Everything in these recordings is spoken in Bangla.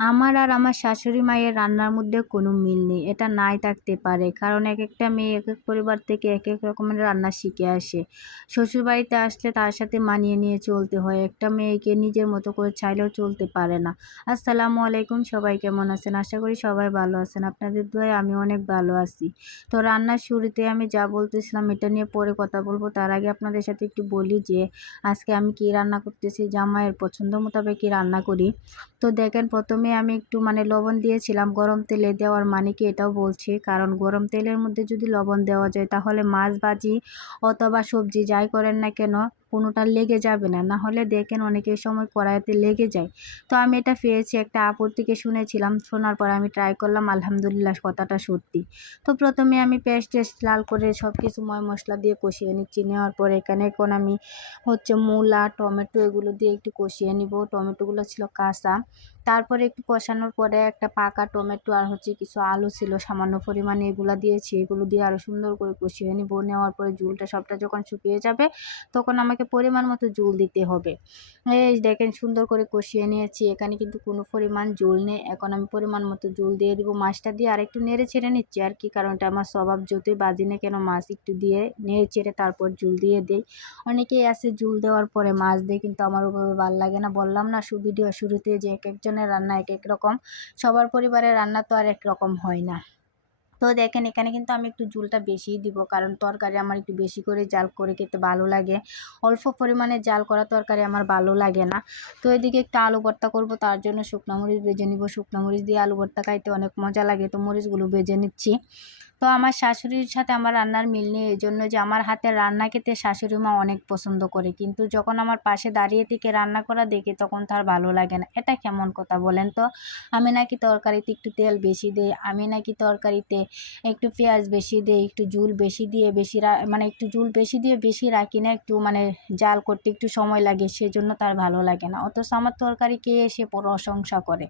আমার আর আমার শাশুড়ি মায়ের রান্নার মধ্যে কোনো মিল নেই। এটা নাই থাকতে পারে। কারণ একেকটা মেয়ে একেক পরিবার থেকে একেক রকমের রান্না শিখে আসে। শ্বশুরবাড়িতে আসলে তার সাথে মানিয়ে নিয়ে চলতে হয়। একটা মেয়েকে নিজের মতো করে চাইলেও চলতে পারে না। আসসালামু আলাইকুম, সবাই কেমন আছেন? আশা করি সবাই ভালো আছেন। আপনাদের দোয়ায় আমি অনেক ভালো আছি। তো রান্নার শুরুতে আমি যা বলতেছিলাম এটা নিয়ে পরে কথা বলব। তার আগে আপনাদের সাথে একটু বলি যে আজকে আমি কি রান্না করতেছি, জামাইয়ের পছন্দ মোতাবেকই রান্না করি। তো দেখেন, প্রথমে আমি একটু লবণ দিয়েছিলাম। গরম তেলে দেওয়ার মানে কি এটাও বলছি, কারণ গরম তেলের মধ্যে যদি লবণ দেওয়া যায় তাহলে মাছ ভাজি অথবা সবজি যাই করেন না কেন কোনোটা লেগে যাবে না। না হলে দেখেন অনেকের সময় কড়াইতে লেগে যায়। তো আমি এটা পেয়েছি, একটা আপুর থেকে শুনেছিলাম, শোনার পর আমি ট্রাই করলাম, আলহামদুলিল্লাহ কথাটা সত্যি। তো প্রথমে আমি পেস্ট লাল করে সব কিছু ময় মশলা দিয়ে কষিয়ে নিচ্ছি। নেওয়ার পর এখন আমি মূলা টমেটো এগুলো দিয়ে একটু কষিয়ে নিব। টমেটোগুলো ছিল কাঁচা। তারপরে একটু কষানোর পরে একটা পাকা টমেটো আর কিছু আলু ছিল সামান্য পরিমাণে, এগুলো দিয়েছি। এগুলো দিয়ে আরও সুন্দর করে কষিয়ে নিব। নেওয়ার পরে ঝোলটা সবটা যখন শুকিয়ে যাবে তখন আমাকে পরিমাণ মতো ঝোল দিতে হবে। এই দেখেন সুন্দর করে কষিয়ে নিয়েছি। এখানে কিন্তু কোনো পরিমাণ ঝোল নেই। এখন আমি পরিমাণ মতো ঝোল দিয়ে দিব। মাছটা দিয়ে আরেকটু নেড়ে ছেড়ে নিচ্ছি আর কি, কারণ এটা আমার স্বভাব, যতই বাজি না কেন মাছ একটু দিয়ে নেড়ে চেড়ে তারপর ঝোল দিয়ে দেই। অনেকেই আছে ঝোল দেওয়ার পরে মাছ দেয়, কিন্তু আমার ওভাবে ভাল লাগে না। বললাম না ভিডিও শুরুতে যে এক একজনের রান্না এক এক রকম, সবার পরিবারের রান্না তো আর এক রকম হয় না। তো দেখেন এখানে কিন্তু আমি একটু ঝোলটা বেশিই দিব, কারণ তরকারি আমার একটু বেশি করে জাল করে খেতে ভালো লাগে। অল্প পরিমাণে জাল করা তরকারি আমার ভালো লাগে না। তো এদিকে একটু আলু ভর্তা করব, তার জন্য শুকনো মরিচ ভেজে নিব। শুকনো মরিচ দিয়ে আলু ভর্তা খাইতে অনেক মজা লাগে। তো মরিচগুলো ভেজে নিচ্ছি। তো আমার শাশুড়ির সাথে আমার রান্নার মিল নেই, এই জন্য যে আমার হাতের রান্না খেতে শাশুড়ি মা অনেক পছন্দ করে, কিন্তু যখন আমার পাশে দাঁড়িয়ে থেকে রান্না করা দেখি তখন তার ভালো লাগে না। এটা কেমন কথা বলেন তো? আমি নাকি তরকারিতে একটু তেল বেশি দিই, আমি নাকি তরকারিতে একটু পেঁয়াজ বেশি দিই, একটু ঝোল বেশি দিয়ে বেশি একটু ঝোল বেশি দিয়ে বেশি রাখি না, একটু জাল করতে একটু সময় লাগে, সেজন্য তার ভালো লাগে না। অথচ আমার তরকারি খেয়ে সে প্রশংসা করে।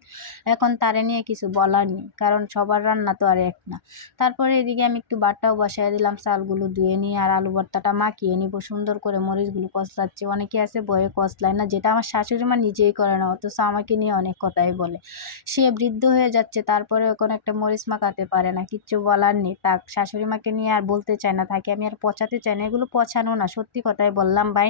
এখন তারে নিয়ে কিছু বলার নেই, কারণ সবার রান্না তো আর এক না। তারপরে এদিকে আমি একটু বাটটাও বসায় দিলাম। চালগুলো ধুয়ে নিয়ে আর আলু ভর্তাটা মাখিয়ে নিব সুন্দর করে। মরিচগুলো কষলাচ্ছে, অনেকে আছে বয়ে কষলায় না, যেটা আমার শাশুড়ি মা নিজেই করে না, অথচ আমাকে নিয়ে অনেক কথাই বলে। সে বৃদ্ধ হয়ে যাচ্ছে, তারপরে কোনো একটা মরিচ মাখাতে পারে না, কিচ্ছু বলার নেই। তাক শাশুড়ি মাকে নিয়ে আর বলতে চায় না, তাকে আমি আর পচাতে চাই না। এগুলো পচানো না, সত্যি কথাই বললাম ভাই।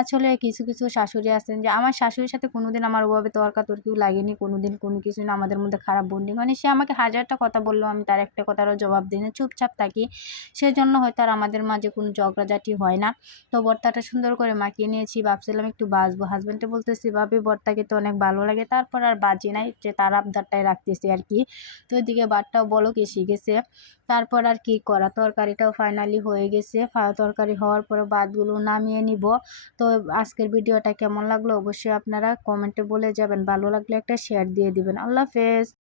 আসলে কিছু কিছু শাশুড়ি আছেন যে, আমার শাশুড়ির সাথে কোনোদিন আমার ওভাবে তর্কাতর্কিও লাগেনি, কোনোদিন কোনো কিছু না আমাদের মধ্যে খারাপ বন্ডিং হয়নি। সে আমাকে হাজারটা কথা বললেও আমি তার একটা কথারও জবাব দিই না, চুপচাপ থাকি। সেজন্য হয়তো আর আমাদের মাঝে কোনো ঝগড়াঝাটি হয় না। তো ভর্তাটা সুন্দর করে মাখিয়ে নিয়েছি, ভাবছিলাম একটু ভাজবো। হাজব্যান্ডকে বলতেছি, ভাবি ভর্তা খেতে অনেক ভালো লাগে। তারপর আর বাজি নাই, যে তার আবদারটাই রাখতেছি আর কি। তো এদিকে ভাতটাও বলক এসে গেছে। তারপর আর কি করা, তরকারিটাও ফাইনালি হয়ে গেছে। তরকারি হওয়ার পরে ভাতগুলো নামিয়ে নিব। তো আজকের ভিডিওটা কেমন লাগলো অবশ্যই আপনারা কমেন্টে বলে যাবেন। ভালো লাগলে একটা শেয়ার দিয়ে দিবেন। আল্লাহ হাফেজ।